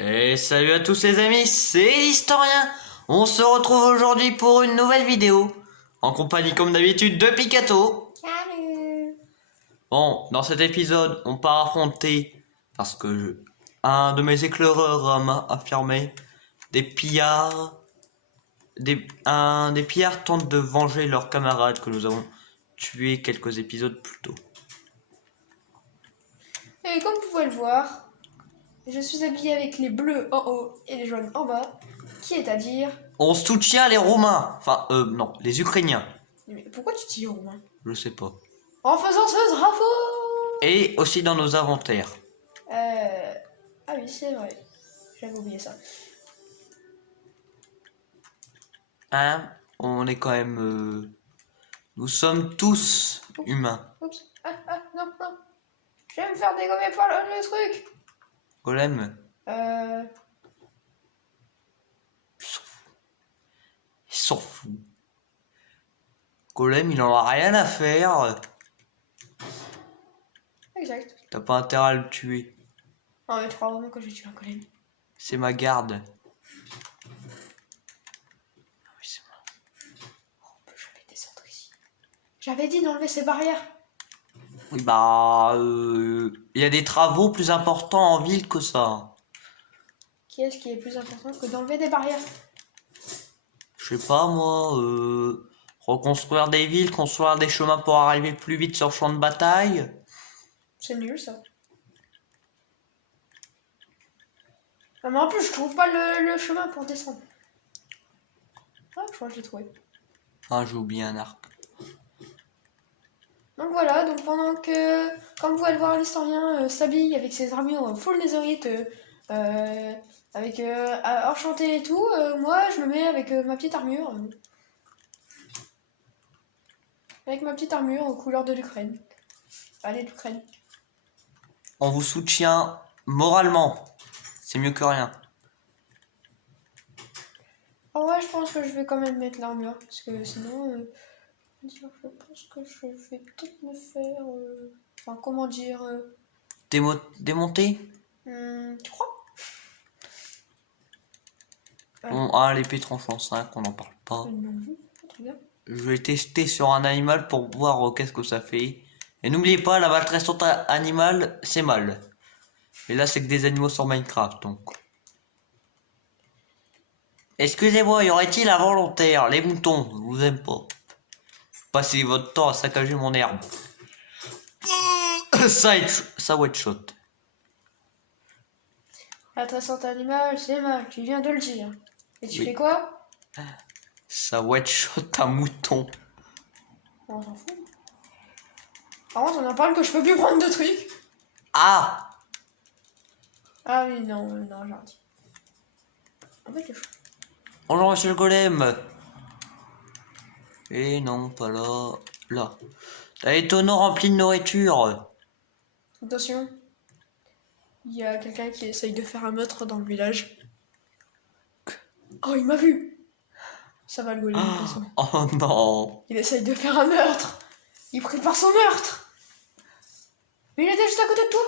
Et salut à tous les amis, c'est l'Historien. On se retrouve aujourd'hui pour une nouvelle vidéo, en compagnie comme d'habitude de Pikato. Salut. Bon, dans cet épisode, on part affronter, parce que un de mes éclaireurs m'a affirmé, des pillards. Des pillards tentent de venger leurs camarades que nous avons tués quelques épisodes plus tôt. Et comme vous pouvez le voir, je suis habillé avec les bleus en haut et les jaunes en bas, qui est à dire... On soutient les Romains, enfin non, les Ukrainiens. Mais pourquoi tu dis Romain? Je sais pas. En faisant ce drapeau. Et aussi dans nos inventaires. Ah oui, c'est vrai. J'avais oublié ça. Hein, on est quand même... Nous sommes tous humains. Oups. Non. Je vais me faire dégommer par le truc. Golem, Euh... il s'en fout. Golem, il en a rien à faire. Exact. T'as pas intérêt à le tuer. Non mais tu crois vraiment que j'ai tué un golem? C'est ma garde. Ah oui, c'est moi. Je vais descendre ici. J'avais dit d'enlever ces barrières. Oui, bah... Il y a des travaux plus importants en ville que ça. Qu'est-ce qui est plus important que d'enlever des barrières? Je sais pas, moi... Reconstruire des villes, construire des chemins pour arriver plus vite sur le champ de bataille. C'est nul ça. Ah, mais en plus, je trouve pas le chemin pour descendre. Ah, je crois que j'ai trouvé. Ah, j'ai oublié un arc. Donc voilà, donc pendant que, comme vous allez le voir, l'historien s'habille avec ses armures full netherite, avec enchanté et tout, moi je me mets avec ma petite armure. Avec ma petite armure aux couleurs de l'Ukraine. Allez, l'Ukraine. On vous soutient moralement. C'est mieux que rien. En vrai, je pense que je vais quand même mettre l'armure, parce que sinon, je pense que je vais peut-être me faire... Enfin, comment dire... Démonter. Tu crois? Bon, ah, l'épée tranchant 5, on n'en parle pas. Non, très bien. Je vais tester sur un animal pour voir qu'est-ce que ça fait. Et n'oubliez pas, la maltraitance animale, c'est mal. Et là, c'est que des animaux sur Minecraft, donc. Excusez-moi, y aurait-il un volontaire? Les moutons, je vous aime pas. Passez votre temps à saccager mon herbe. Ça one shot. La traçante animale, c'est mal, tu viens de le dire. Et tu Oui. fais quoi? Ça one shot un mouton. On s'en fout. Par contre, on en parle que je peux plus prendre de trucs. Ah! Ah oui, non, gentil. En fait, le chou. Bonjour monsieur le golem. Et non, pas là. Là. T'as les tonneaux remplis de nourriture. Attention. Il y a quelqu'un qui essaye de faire un meurtre dans le village. Oh, il m'a vu. Ça va le golem, de toute façon. Oh non. Il essaye de faire un meurtre. Il prépare son meurtre. Mais il était juste à côté de toi.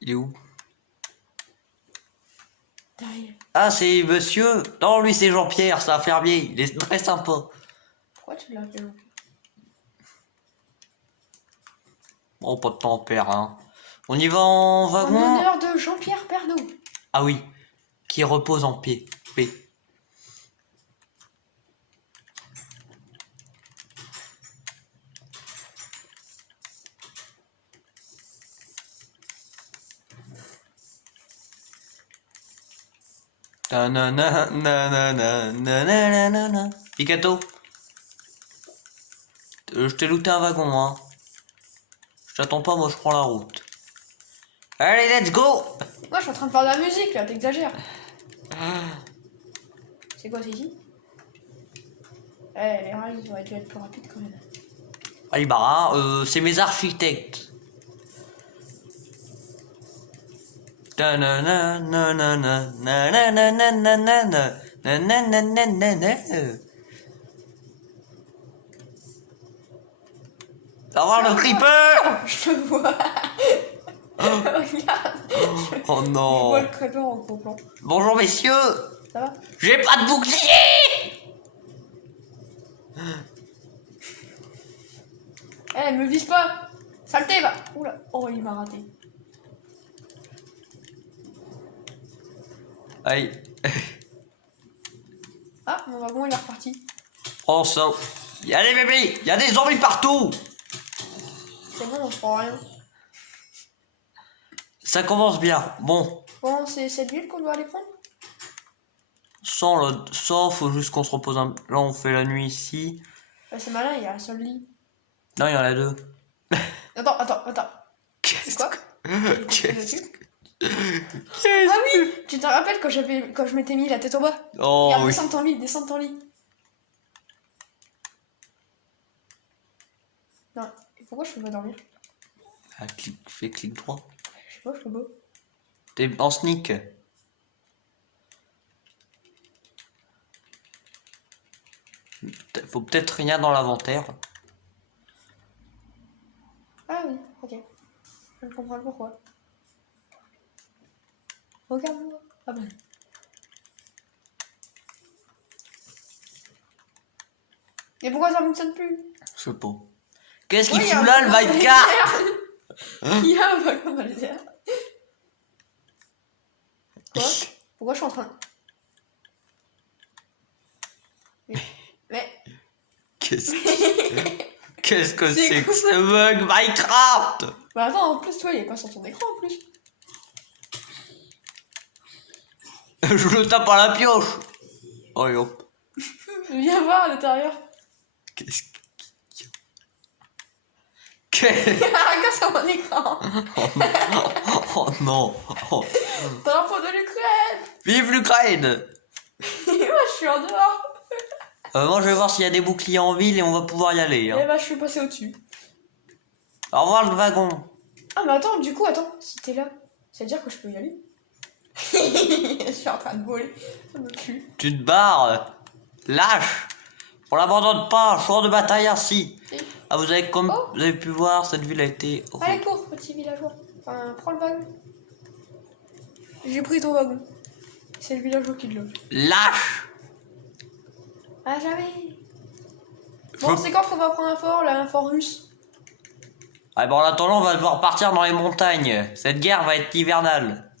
Il est où? Derrière. Ah, c'est monsieur. Non, lui c'est Jean-Pierre, c'est un fermier. Il est très sympa. Pourquoi tu l'as appelé Jean-Pierre? Oh, pas de temps, père, hein. On y va en En wagon. honneur de Jean-Pierre Pernaut. Ah oui. Qui repose en paix. Paix. Pikato, je t'ai looté un wagon, hein. Je t'attends pas, moi je prends la route. Allez, let's go! Moi, je suis en train de faire de la musique, là, t'exagères. C'est quoi, c'est ici? Les rails, ils auraient dû être plus rapides quand même. Allez, bah, c'est mes architectes. Va voir le creeper! Je le vois. Regarde. Oh Je non. vois le crêpeur en gros plan. Bonjour messieurs. Ça va? J'ai pas de bouclier. Eh, me vise pas! Saleté, va! Oula! Oh, il m'a raté. Aïe. Ah, mon wagon il est reparti. Oh ça. Il y a des bébés. Il y a des zombies partout. C'est bon, on se prend rien. Ça commence bien. Bon. Bon, c'est cette ville qu'on doit aller prendre? Sans, faut juste qu'on se repose un... Là, on fait la nuit ici. Bah, c'est malin, il y a un seul lit. Non, il y en a deux. Attends. Qu'est-ce Quoi? que... Qu'est-ce Ah oui! Tu te rappelles quand je m'étais mis la tête en bas? Oh Regarde, oui. descends de ton lit. Non, et pourquoi je peux pas dormir? Ah, fais clic droit. Je sais pas, je peux pas. T'es en sneak. Faut peut-être rien dans l'inventaire. Ah oui, ok. Je ne comprends pas pourquoi. Regarde-moi. Ah bah. Et pourquoi ça fonctionne plus? Je sais pas. Qu'est-ce qu'il Ouais, y a fout un là, le wagon Vaidka? Il y a un wagon dans les airs. Quoi? Pourquoi je suis en train... Mais... Qu'est-ce que C'est c'est que quoi ce bug Minecraft? Bah attends, en plus, toi, il est pas sur ton écran, en plus. Je le tape à la pioche. Oh, et hop. Viens voir à l'intérieur. Qu'est-ce que... Regarde sur mon écran. Oh non. Oh. Drapeau de l'Ukraine. Vive l'Ukraine. Moi, je suis en dehors. Moi, je vais voir s'il y a des boucliers en ville et on va pouvoir y aller. Hein. Eh bah, je suis passé au-dessus. Au revoir, le wagon. Ah, mais attends, du coup, si t'es là, ça veut dire que je peux y aller? Je suis en train de voler, ça me pue. Tu te barres. Lâche. On l'abandonne pas. Champ de bataille ainsi. Ah, vous avez, comme Oh. vous avez pu voir, cette ville a été... Allez, cours, petit villageois. Enfin, prends le wagon. J'ai pris ton wagon. C'est le villageois qui le loge. Lâche. Ah, jamais. Bon, c'est quand qu'on va prendre un fort, là, un fort russe? Ah, bon, en attendant, on va devoir partir dans les montagnes. Cette guerre va être hivernale.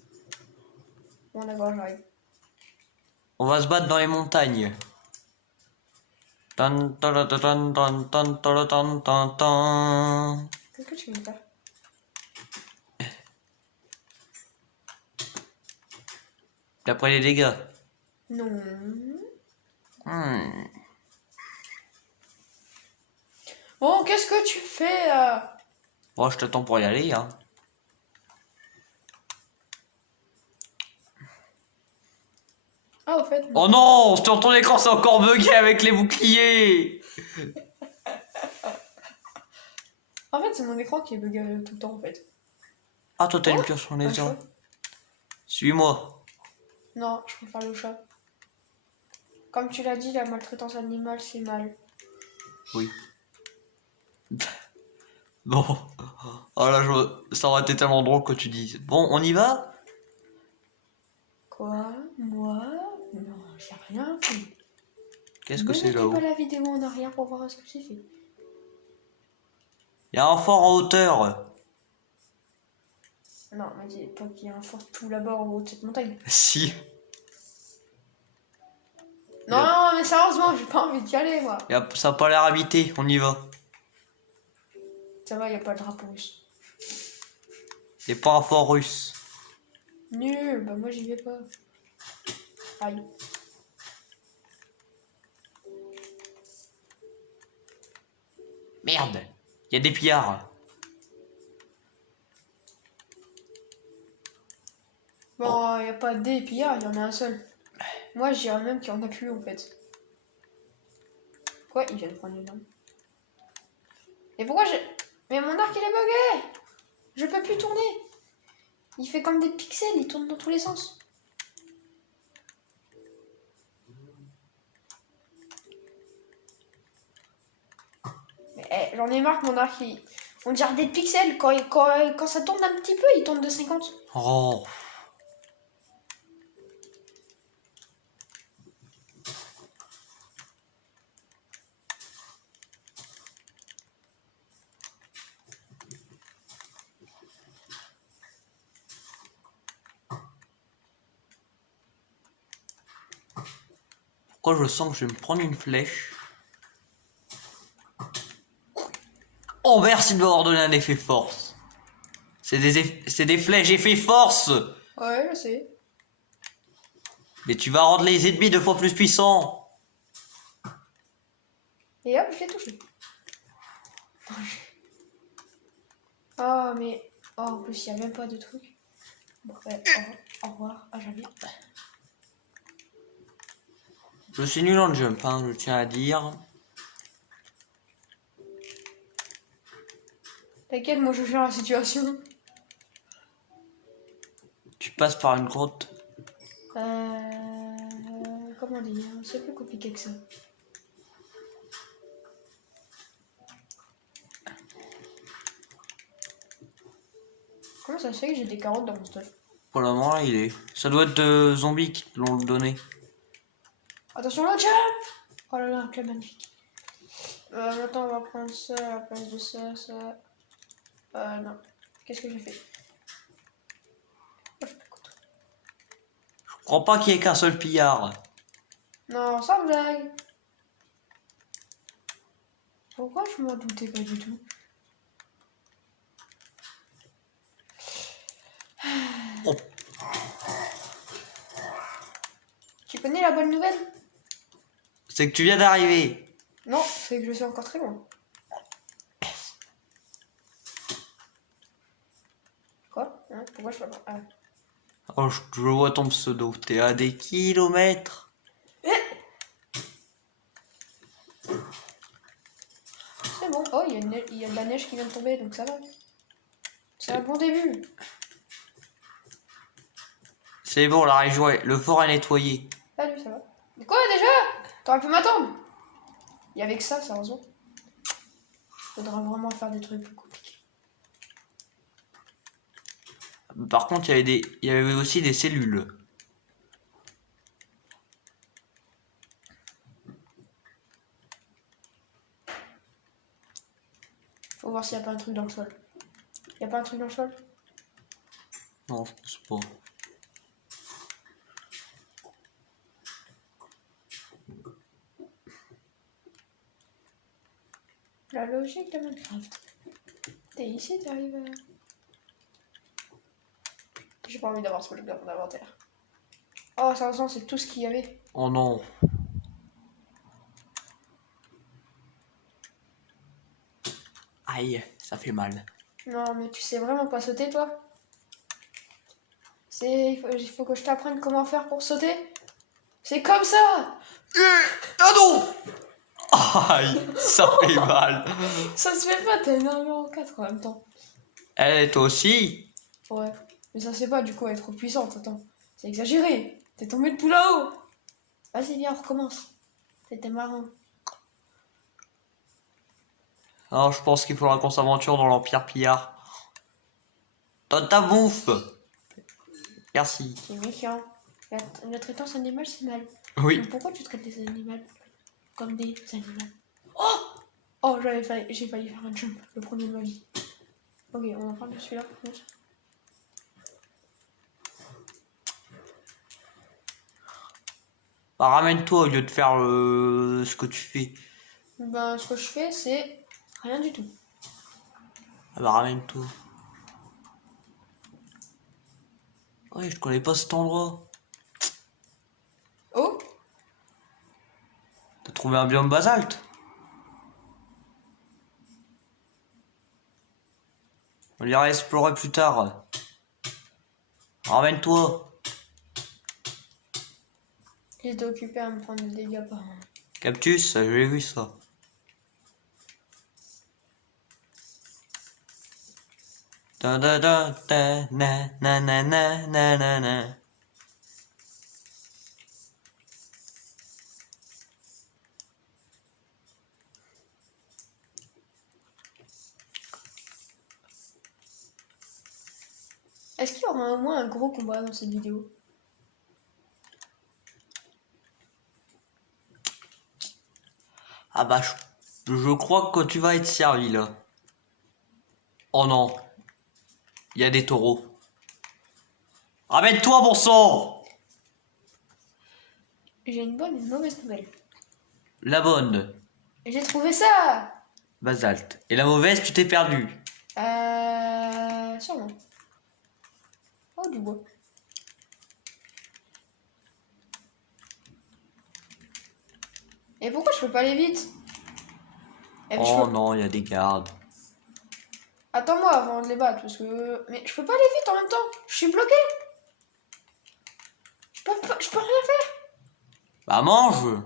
Bon, d'accord, j'arrive. On va se battre dans les montagnes. Tan, tan, tan, tan, tan, tan, tan, tan, tan, tan. Qu'est-ce que tu veux faire? D'après les dégâts. Non. Bon, qu'est-ce que tu fais là? Bon, je t'attends pour y aller, hein. Ah, au fait. Oh non, sur ton écran, c'est encore bugué avec les boucliers. En fait, c'est mon écran qui est bugué tout le temps, en fait. Ah, toi, t'as Oh, une pioche en un les chat. gens. Suis-moi. Non, je préfère le chat. Comme tu l'as dit, la maltraitance animale, c'est mal. Oui. Bon. Oh là, ça aurait été tellement drôle que tu dises. Bon, on y va? Quoi? Moi? Non, j'ai rien fait. Qu'est-ce que Ne c'est mettez là-haut? pas la vidéo en arrière pour voir ce que j'ai fait. Il y a un fort en hauteur. Non, mais dis pas qu'il y a un fort tout là-bas en haut de cette montagne. Si. Non, mais sérieusement, j'ai pas envie d'y aller, moi. Ça a pas l'air habité, on y va. Ça va, y a pas de drapeau russe. Il n'y a pas un fort russe. Nul, bah moi j'y vais pas. Aïe. Merde, il y a des pillards. Bon, y a pas des pillards, y en a un seul. Moi, je dirais même qu'il y en a plus en fait. Quoi? Il vient de prendre une arme. Et pourquoi j'ai... Mais mon arc il est bugué! Je peux plus tourner! Il fait comme des pixels, il tourne dans tous les sens. Mais j'en ai marre que mon arc il... On dirait des pixels. Quand ça tourne un petit peu, il tourne de 50. Oh. Pourquoi je sens que je vais me prendre une flèche? Oh, merci de m'avoir donné un effet force. C'est des flèches effet force. Ouais, je sais. Mais tu vas rendre les ennemis 2 fois plus puissants. Et hop, je l'ai touché. Ah, mais... Oh, en plus, il n'y a même pas de truc. Bon, ouais, au revoir. Ah, j'aime bien. Je suis nul en jump, hein, je tiens à dire. T'inquiète, moi je gère la situation. Tu passes par une grotte. Comment dire? C'est plus compliqué que ça. Comment ça se fait que j'ai des carottes dans mon stock? Pour le moment, il est. Ça doit être de zombies qui te l'ont donné. Attention, le jump! Oh là là, un club magnifique. Maintenant, on va prendre ça à la place de ça, ça. Non. Qu'est-ce que j'ai fait? Oh, je peux contre. Je crois pas qu'il y ait qu'un seul pillard. Non, sans blague. Pourquoi je m'en doutais pas du tout? Oh. Tu connais la bonne nouvelle? C'est que tu viens d'arriver. Non, c'est que je suis encore très loin. Quoi? Hein? Pourquoi je peux pas? Ah. Oh, je vois ton pseudo. T'es à des kilomètres. C'est bon. Oh, il y a de la neige qui vient de tomber, donc ça va. C'est un bon début. C'est bon, la région est... Le fort est nettoyé. Salut, ça va. Mais quoi déjà? T'aurais pu m'attendre. Il y avait que ça, sérieusement. Faudra vraiment faire des trucs plus compliqués. Par contre, il y avait aussi des cellules. Faut voir s'il n'y a pas un truc dans le sol. Il a pas un truc dans le sol? Non, je pense pas. La logique de Minecraft. T'es ici, t'arrives à... J'ai pas envie d'avoir ce truc dans mon inventaire. Oh, sérieusement, c'est tout ce qu'il y avait. Oh non. Aïe, ça fait mal. Non, mais tu sais vraiment pas sauter, toi? Il faut que je t'apprenne comment faire pour sauter. C'est comme ça! Ah non! Aïe, ça fait mal. Ça se fait pas, t'es énormément en 4 en même temps. Eh, toi aussi? Ouais, mais ça c'est pas du coup, elle est trop puissante, attends. C'est exagéré. T'es tombé de tout là-haut. Vas-y, viens, on recommence. C'était marrant. Alors, je pense qu'il faudra qu'on s'aventure dans l'Empire Pillard. Donne ta bouffe. Merci. C'est méchant. La traitance animale, c'est mal. Oui. Mais pourquoi tu traites les animaux comme des animaux? Oh! Oh, j'ai failli faire un jump, le premier de ma vie. Ok, on va prendre celui-là. Bah, ramène-toi au lieu de faire ce que tu fais. Ben, ce que je fais, c'est rien du tout. Ah bah, ramène-toi. Ouais, je connais pas cet endroit. Oh! T'as trouvé un biome basalte? On ira explorer plus tard. Ramène-toi. J'étais occupé à me prendre des dégâts par an. Cactus, j'ai vu ça. Da da da da na na na na na na na. Est-ce qu'il y aura au moins un gros combat dans cette vidéo? Ah bah, je crois que tu vas être servi là. Oh non, il y a des taureaux. Ramène-toi, bon sang! J'ai une bonne et une mauvaise nouvelle. La bonne, J'ai trouvé ça! basalte. Et la mauvaise, tu t'es perdu. Sûrement. Oh, du bois. Et pourquoi je peux pas aller vite? Eh, mais je Oh peux- non, il y a des gardes. Attends-moi avant de les battre, parce que... Mais je peux pas aller vite en même temps. Je suis bloqué. Je peux rien faire. Bah mange!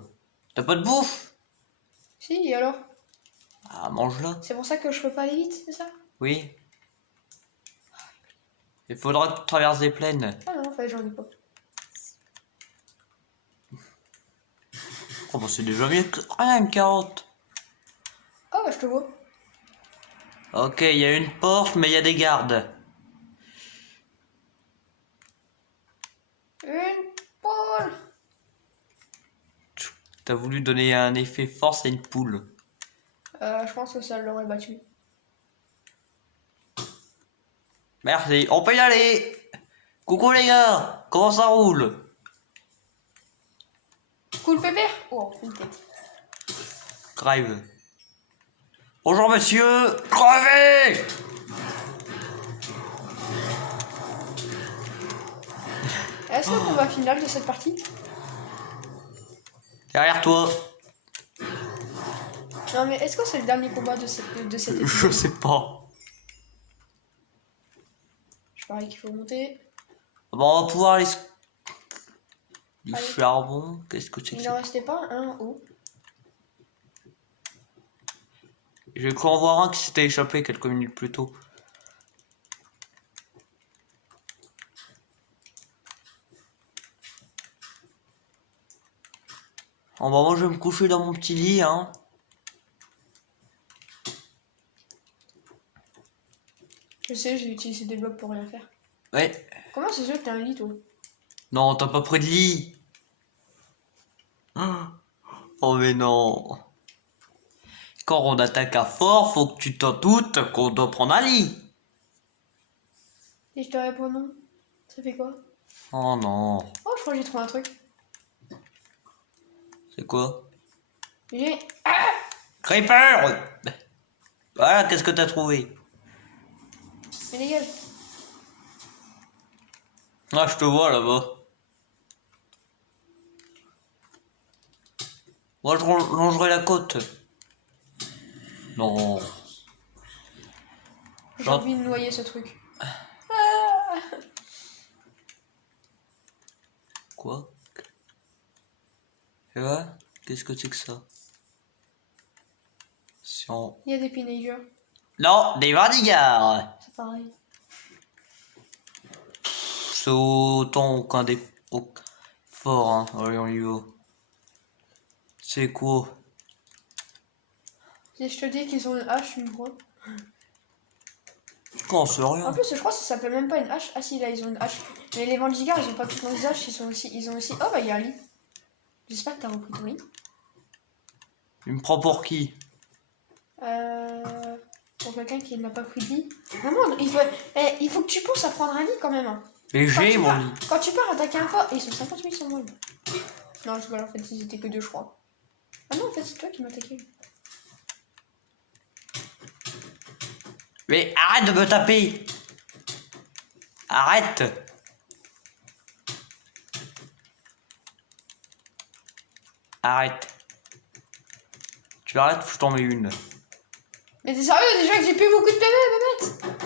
T'as pas de bouffe? Si, et alors? Ah, mange-la. C'est pour ça que je peux pas aller vite, c'est ça? Oui. Il faudra que tu traverses des plaines. Ah non, en fait, j'en ai pas. Oh bah c'est déjà mieux que rien, une carotte. Ah bah, je te vois. Ok, il y a une porte, mais il y a des gardes. Une poule. T'as voulu donner un effet force à une poule. Je pense que ça l'aurait battu. Merci, on peut y aller. Coucou les gars, comment ça roule? Cool pépère. Oh, une tête. Crève. Bonjour monsieur, crevez! Est-ce le combat final de cette partie? Derrière toi. Non mais est-ce que c'est le dernier combat de cet Je épisode? sais pas. Je parie qu'il faut monter. Bon, on va pouvoir aller... Du Allez. charbon, qu'est-ce que c'est que Il n'en ça? restait pas un en haut. J'ai cru en voir un qui s'était échappé quelques minutes plus tôt. Oh bah moi je vais me coucher dans mon petit lit hein. Je sais, j'ai utilisé des blocs pour rien faire. Ouais. Comment c'est sûr que t'as un lit toi? Non, t'as pas pris de lit. Oh mais non. Quand on attaque à fort, faut que tu t'en doutes qu'on doit prendre un lit. Et je te réponds non. Ça fait quoi? Oh non. Oh, je crois que j'ai trouvé un truc. C'est quoi? J'ai... Creeper. Voilà, qu'est-ce que t'as trouvé? Mais dégage. Ah, je te vois là-bas. Moi, je longerai la côte. Non. J'ai envie de noyer ce truc. Quoi? Et ouais? Qu'est-ce que c'est que ça? Si on... Il y a des teenagers. Non, des Vandigards. C'est pareil. C'est autant qu'un des... Fort, hein. Allez, on y va. C'est quoi? Si je te dis qu'ils ont une hache, une croix. J'en sais rien. En plus, je crois que ça s'appelle même pas une hache. Ah si, là, ils ont une hache. Mais les Vandigards, ils ont pas toutes les haches, ils ont aussi... Oh bah, il y a un lit. J'espère que t'as repris ton lit. Il me prend pour qui? Pour quelqu'un qui n'a pas pris de lit. Vraiment, il faut que tu penses à prendre un lit quand même. Hein. Mais j'ai mon lit. Quand tu pars attaquer un fort, et ils sont 50 000 sur moi. Non, je vois, en fait, ils étaient que deux, je crois. Ah non, en fait, c'est toi qui m'as attaqué. Mais arrête de me taper. Arrête. Arrête. Tu arrêtes, je t'en mets une. Mais t'es sérieux déjà que j'ai plus beaucoup de PV, bébête?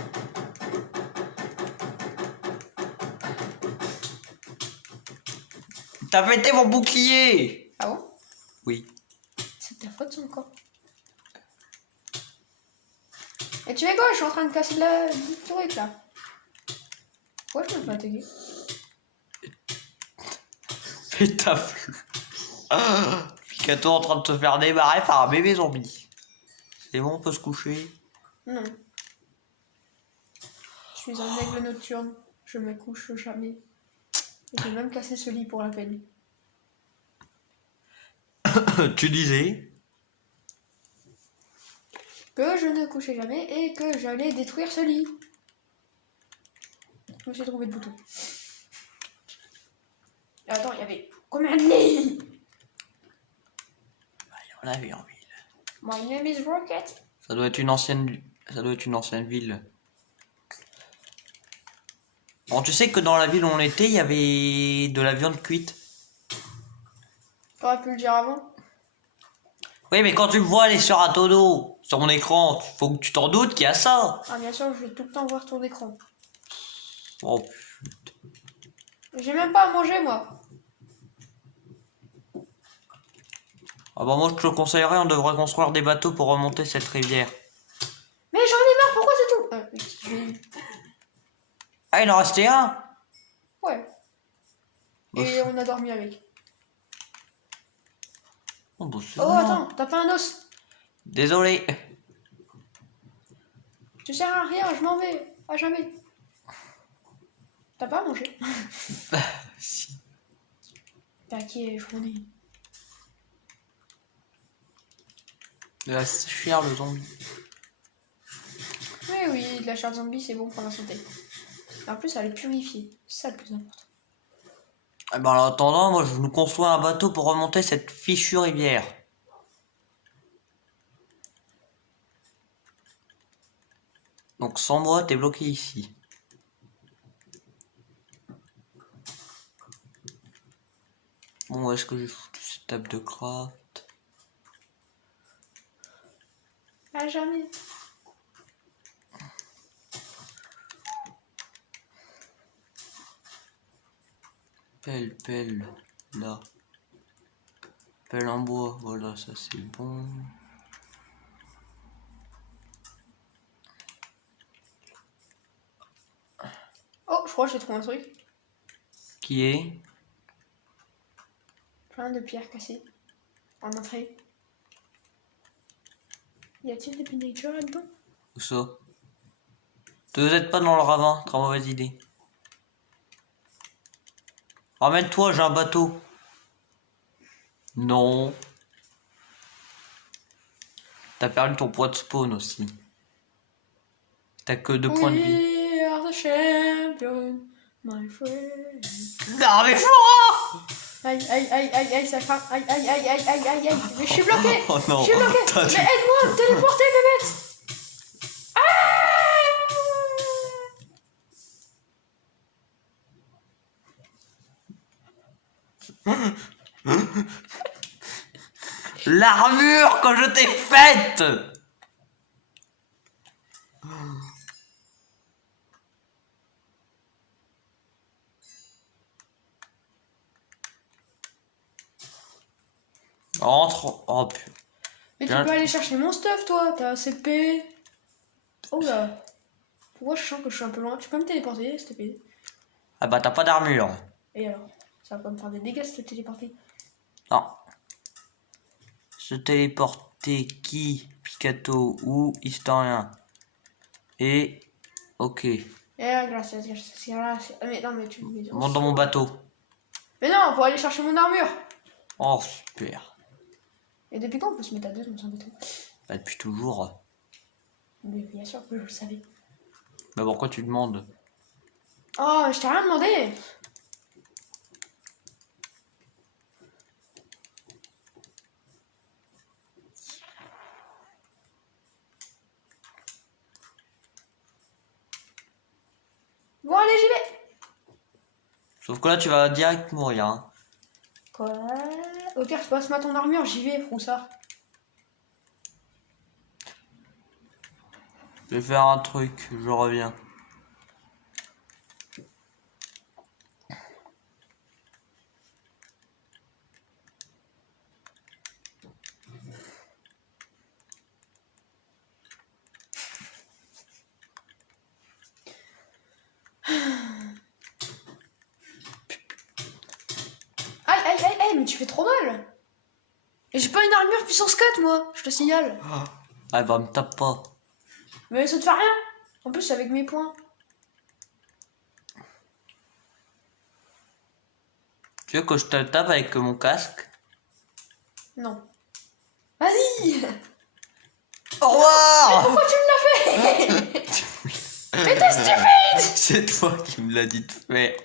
T'as pété mon bouclier. Ah bon? Oui. C'est de ta faute, ça, encore. Et tu fais quoi? Je suis en train de casser du truc, là. Pourquoi je peux pas attaquer? Et t'as vu. Pikato en train de se faire démarrer par un bébé zombie. C'est bon, on peut se coucher. Non. Je suis un aigle nocturne. je me couche jamais. J'ai même cassé ce lit pour la peine. Tu disais? Que je ne couchais jamais et que j'allais détruire ce lit. Je me suis trouvé de bouton. Attends, il y avait combien de lits? On a vu en ville. My name is Rocket. Ça doit être une ancienne ville. Bon, tu sais que dans la ville où on était, il y avait de la viande cuite. T'aurais pu le dire avant. Oui, mais quand tu me vois aller sur un tonneau, sur mon écran, faut que tu t'en doutes qu'il y a ça. Ah bien sûr, je vais tout le temps voir ton écran. Oh, J'ai même pas à manger moi. ah bah moi je te conseillerais, on devrait construire des bateaux pour remonter cette rivière. Mais j'en ai marre, pourquoi c'est tout Ah, il en restait un. Ouais. Et on a dormi avec. Oh, bah, c'est Oh bon. attends, t'as pas un os? Désolé. Tu sers à rien, je m'en vais. À jamais. T'as pas à manger? Si. T'inquiète, j'en ai. Il va se fuir le zombie. Oui, de la chair de zombie, c'est bon pour la santé. Et en plus, elle est purifiée. C'est ça le plus important. Eh ben, en attendant, moi je nous construis un bateau pour remonter cette fichue rivière. Donc sans moi, t'es bloqué ici. Bon, où est-ce que j'ai foutu cette table de craft? À jamais. Pelle, là. Pelle en bois, voilà, ça c'est bon. Oh, je crois que j'ai trouvé un truc. Qui est? Plein de pierres cassées. En entrée. Y a-t-il des villagers là-dedans? Où ça? Te êtes pas dans le ravin, très mauvaise idée. Ramène-toi, j'ai un bateau. Non. T'as perdu ton point de spawn aussi. T'as que 2 points de vie. We are the champion, my friend. Non mais Flora! Aïe, ça frappe. Aïe. Mais je suis bloqué. Oh non. Je suis bloqué. Mais aide-moi à me téléporter, bébête. L'armure que je t'ai faite! Entre. Oh putain. Mais tu peux aller chercher mon stuff, toi. T'as ACP. Oh là. Pourquoi je sens que je suis un peu loin? Tu peux me téléporter, s'il te plaît? Ah bah t'as pas d'armure. Et alors? Ça va pas me faire des dégâts si te téléporter. Non. Se téléporter qui? Picato ou historien? Et. Ok. Gracias. Mais non, mais tu me Monte dans mon bateau. Mais non, faut aller chercher mon armure. Oh super. Et depuis quand on peut se mettre à deux dans un bateau? Bah depuis toujours. Mais bien sûr que je le savais. Bah pourquoi tu demandes? Oh, je t'ai rien demandé. Bon, allez, j'y vais. Sauf que là tu vas direct mourir. Hein. Quoi? Au pire, je passe-moi ton armure, j'y vais, Froussard. Je vais faire un truc, je reviens. Aïe, mais tu fais trop mal. Et j'ai pas une armure puissance 4, moi, je te signale. Ah bah me tape pas. Mais ça te fait rien. En plus, c'est avec mes points. Tu veux que je te tape avec mon casque? Non. Vas-y. Au revoir. Pourquoi tu me l'as fait? Mais t'es stupide. C'est toi qui me l'as dit de faire.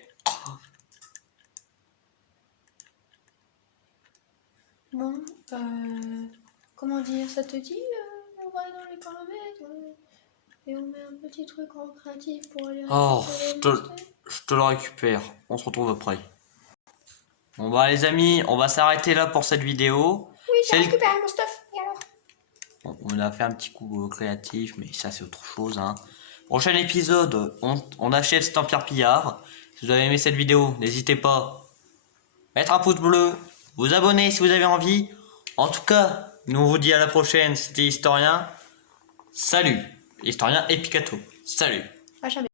Bon, comment dire, ça te dit, on va dans les paramètres et on met un petit truc en créatif pour aller Oh, récupérer je te le récupère. On se retrouve après. Bon bah les amis, on va s'arrêter là pour cette vidéo. Oui, j'ai Celle- récupéré mon stuff. Et alors? Bon, on a fait un petit coup créatif, mais ça c'est autre chose. Hein. Prochain épisode, on achève cet Empire Pillard. Si vous avez aimé cette vidéo, n'hésitez pas à mettre un pouce bleu, vous abonner si vous avez envie. En tout cas, nous on vous dit à la prochaine. C'était Historien. Salut. Historien Epicato. Salut. À jamais.